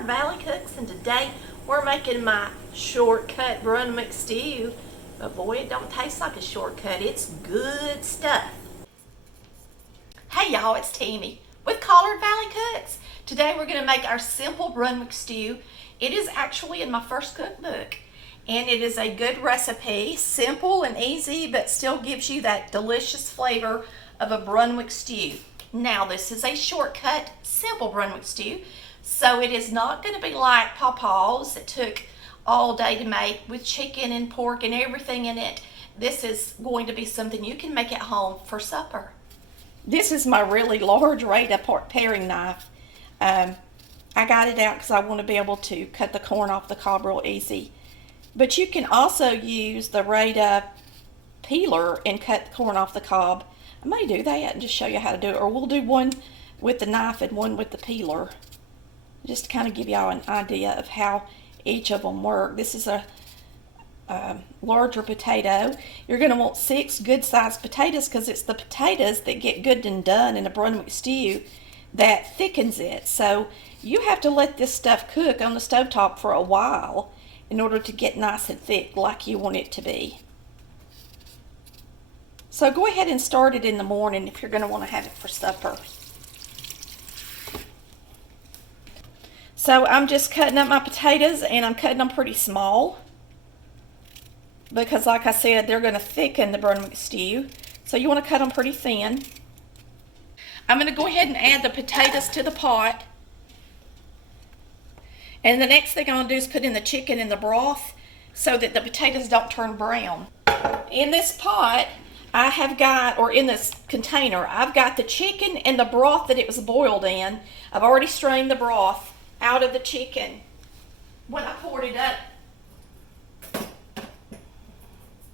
Collard Valley Cooks, and today we're making my shortcut Brunswick Stew. But boy, it don't taste like a shortcut. It's good stuff. Hey y'all, it's Tammy with Collard Valley Cooks. Today we're going to make our simple Brunswick Stew. It is actually in my first cookbook, and it is a good recipe, simple and easy, but still gives you that delicious flavor of a Brunswick Stew. Now this is a shortcut, simple Brunswick Stew, so it is not going to be like Papa's that took all day to make with chicken and pork and everything in it. This is going to be something you can make at home for supper. This is my really large Rada paring knife. I got it out because I want to be able to cut the corn off the cob real easy. But you can also use the Rada peeler and cut the corn off the cob. I may do that and just show you how to do it, or we'll do one with the knife and one with the peeler, just to kind of give y'all an idea of how each of them work. This is a larger potato. You're going to want 6 good sized potatoes because it's the potatoes that get good and done in a Brunswick stew that thickens it. So you have to let this stuff cook on the stovetop for a while in order to get nice and thick like you want it to be. So go ahead and start it in the morning if you're going to want to have it for supper. So I'm just cutting up my potatoes, and I'm cutting them pretty small because, like I said, they're going to thicken the Brunswick stew. So you want to cut them pretty thin. I'm going to go ahead and add the potatoes to the pot. And the next thing I'm going to do is put in the chicken in the broth so that the potatoes don't turn brown. In this pot, I have got, or in this container, I've got the chicken and the broth that it was boiled in. I've already strained the broth out of the chicken when I poured it up.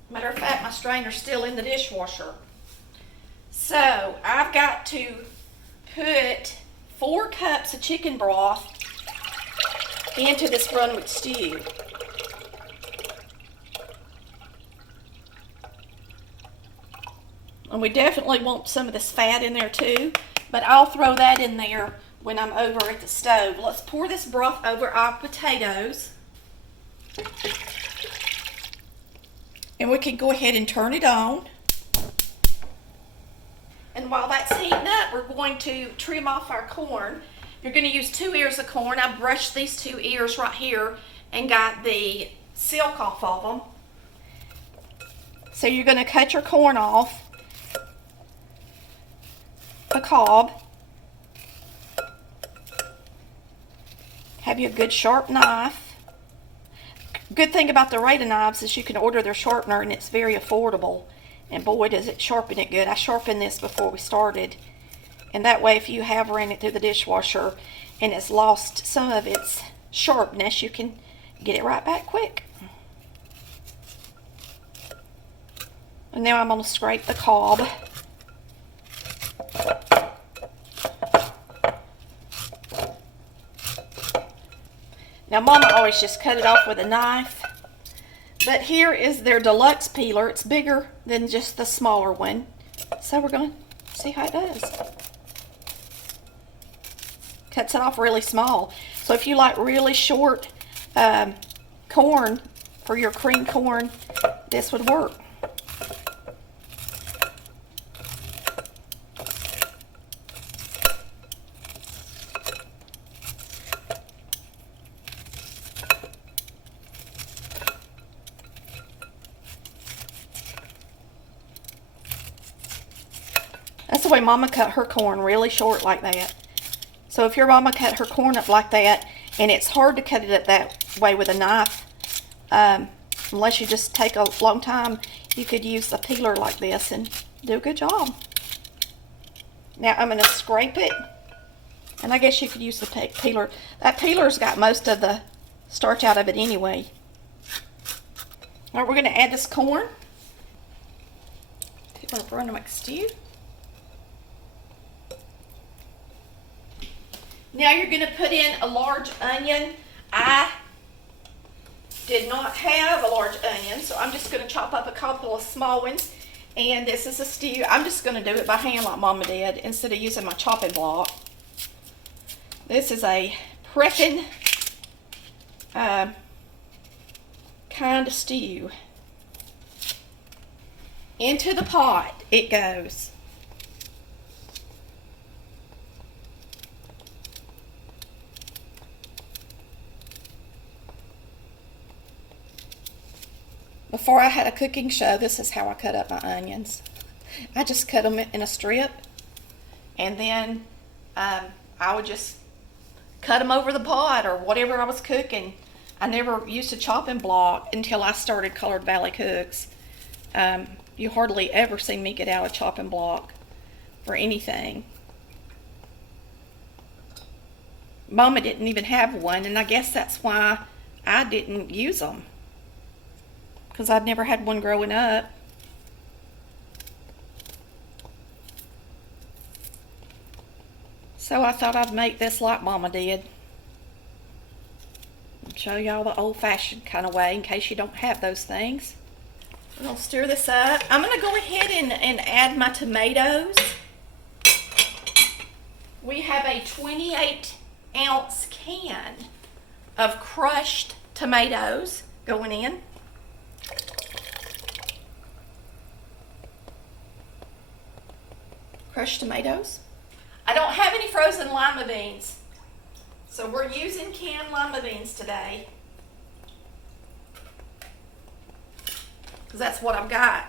Matter of fact, my strainer's still in the dishwasher. So I've got to put 4 cups of chicken broth into this Brunswick stew. And we definitely want some of this fat in there too, but I'll throw that in there when I'm over at the stove. Let's pour this broth over our potatoes. And we can go ahead and turn it on. And while that's heating up, we're going to trim off our corn. You're going to use 2 ears of corn. I brushed these 2 ears right here and got the silk off of them. So you're going to cut your corn off the cob. Have you a good sharp knife. Good thing about the Rada knives is you can order their sharpener, and it's very affordable. And boy, does it sharpen it good. I sharpened this before we started. And that way, if you have ran it through the dishwasher and it's lost some of its sharpness, you can get it right back quick. And now I'm going to scrape the cob. Now Mama always just cut it off with a knife, but here is their deluxe peeler. It's bigger than just the smaller one, so we're going to see how it does. Cuts it off really small. So if you like really short corn for your cream corn, this would work. That's the way Mama cut her corn, really short like that. So if your Mama cut her corn up like that, and it's hard to cut it up that way with a knife, unless you just take a long time, you could use a peeler like this and do a good job. Now I'm going to scrape it, and I guess you could use the peeler. That peeler's got most of the starch out of it anyway. All right, we're going to add this corn to our Brunswick stew. Now you're going to put in a large onion. I did not have a large onion, so I'm just going to chop up a couple of small ones. And this is a stew. I'm just going to do it by hand like Mama did instead of using my chopping block. This is a prepping kind of stew. Into the pot it goes. Before I had a cooking show, this is how I cut up my onions. I just cut them in a strip, and then I would just cut them over the pot or whatever I was cooking. I never used a chopping block until I started Colored Valley Cooks. You hardly ever see me get out a chopping block for anything. Mama didn't even have one, and I guess that's why I didn't use them, because I'd never had one growing up. So I thought I'd make this like Mama did. And show y'all the old-fashioned kind of way in case you don't have those things. I'm going to stir this up. I'm going to go ahead and add my tomatoes. We have a 28-ounce can of crushed tomatoes going in. Crushed tomatoes. I don't have any frozen lima beans, so we're using canned lima beans today, because that's what I've got.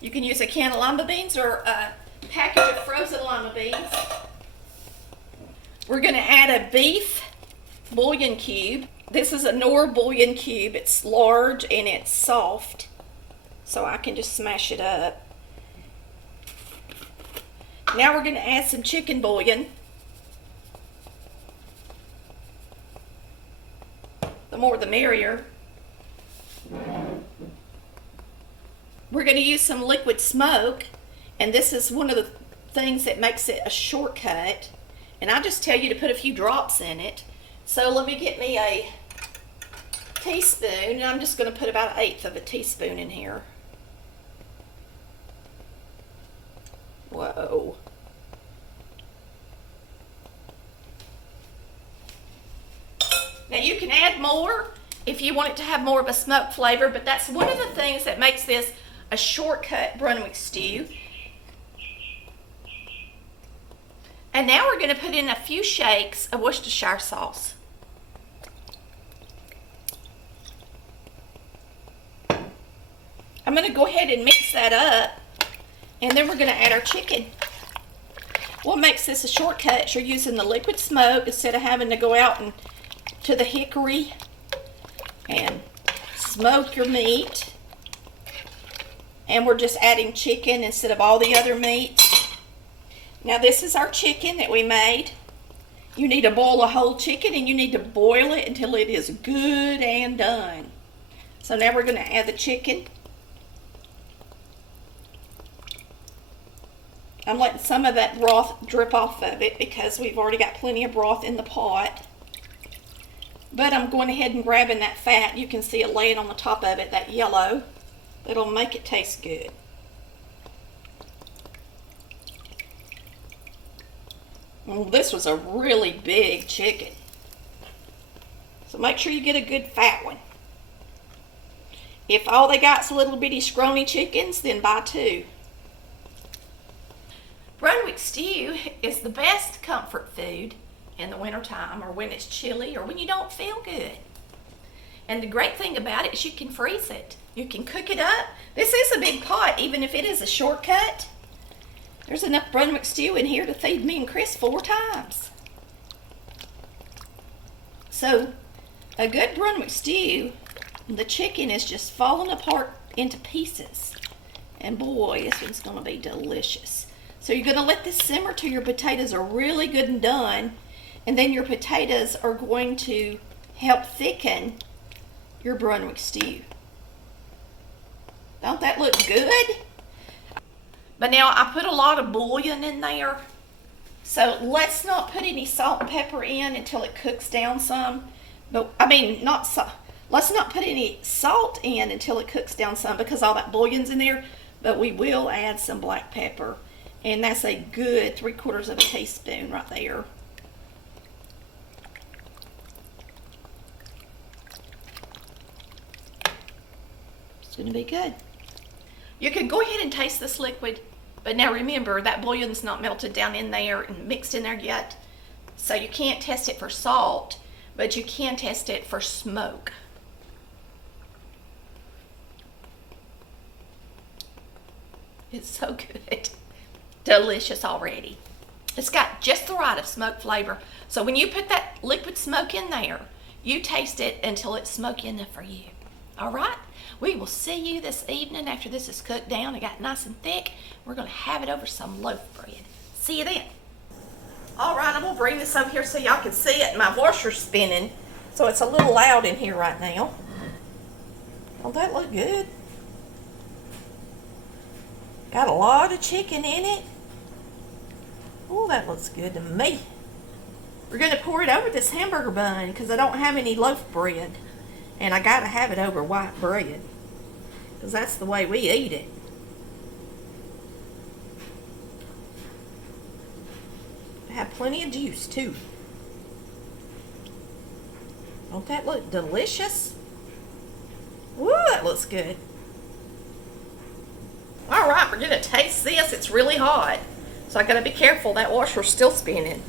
You can use a can of lima beans or a package of frozen lima beans. We're going to add a beef bouillon cube. This is a Knorr bouillon cube. It's large and it's soft, so I can just smash it up. Now we're going to add some chicken bouillon. The more the merrier. We're going to use some liquid smoke, and this is one of the things that makes it a shortcut. And I just tell you to put a few drops in it. So let me get me a teaspoon, and I'm just going to put about 1/8 of a teaspoon in here. Whoa. Now you can add more if you want it to have more of a smoke flavor, but that's one of the things that makes this a shortcut Brunswick stew. And now we're going to put in a few shakes of Worcestershire sauce. I'm going to go ahead and mix that up. And then we're going to add our chicken. What makes this a shortcut is you're using the liquid smoke instead of having to go out and to the hickory and smoke your meat. And we're just adding chicken instead of all the other meats. Now this is our chicken that we made. You need to boil a whole chicken, and you need to boil it until it is good and done. So now we're going to add the chicken. I'm letting some of that broth drip off of it because we've already got plenty of broth in the pot. But I'm going ahead and grabbing that fat. You can see it laying on the top of it, that yellow. It'll make it taste good. Well, this was a really big chicken. So make sure you get a good fat one. If all they got's little bitty scrawny chickens, then buy 2. Brunswick stew is the best comfort food in the wintertime, or when it's chilly, or when you don't feel good. And the great thing about it is you can freeze it. You can cook it up. This is a big pot, even if it is a shortcut. There's enough Brunswick stew in here to feed me and Chris 4 times. So, a good Brunswick stew, the chicken is just falling apart into pieces. And boy, this one's going to be delicious. So you're going to let this simmer till your potatoes are really good and done. And then your potatoes are going to help thicken your Brunswick stew. Don't that look good? But now I put a lot of bouillon in there. So let's not put any salt and pepper in until it cooks down some. But I mean, let's not put any salt in until it cooks down some, because all that bouillon's in there. But we will add some black pepper. And that's a good 3/4 of a teaspoon right there. gonna be good. You can go ahead and taste this liquid, but now remember that bouillon's not melted down in there and mixed in there yet. So you can't test it for salt, but you can test it for smoke. It's so good. Delicious already. It's got just the right of smoke flavor. So when you put that liquid smoke in there, you taste it until it's smoky enough for you. All right? We will see you this evening after this is cooked down. It got nice and thick. We're going to have it over some loaf bread. See you then. All right, I'm going to bring this over here so y'all can see it. My washer's spinning, so it's a little loud in here right now. Oh, that look good. Got a lot of chicken in it. Oh, that looks good to me. We're going to pour it over this hamburger bun because I don't have any loaf bread. And I got to have it over white bread because that's the way we eat it. I have plenty of juice too. Don't that look delicious? Woo, that looks good. All right, we're going to taste this. It's really hot. So I got to be careful. That washer's still spinning.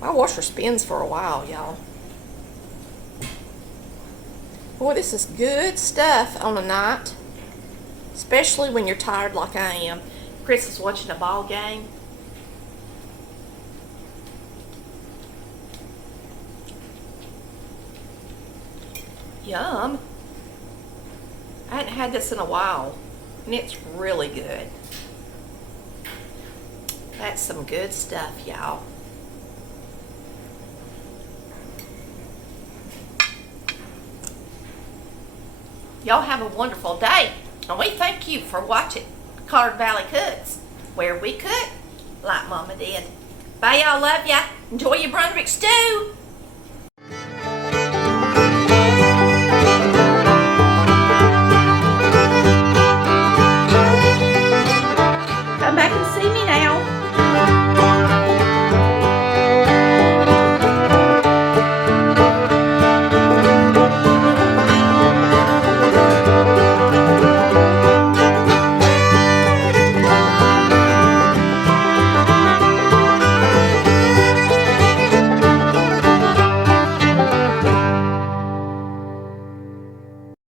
My washer spins for a while, y'all. Boy, this is good stuff on a night, especially when you're tired like I am. Chris is watching a ball game. Yum. I hadn't had this in a while, and it's really good. That's some good stuff, y'all. Y'all have a wonderful day, and we thank you for watching Card Valley Cooks, where we cook like Mama did. Bye, y'all. Love ya. Enjoy your Brunswick stew.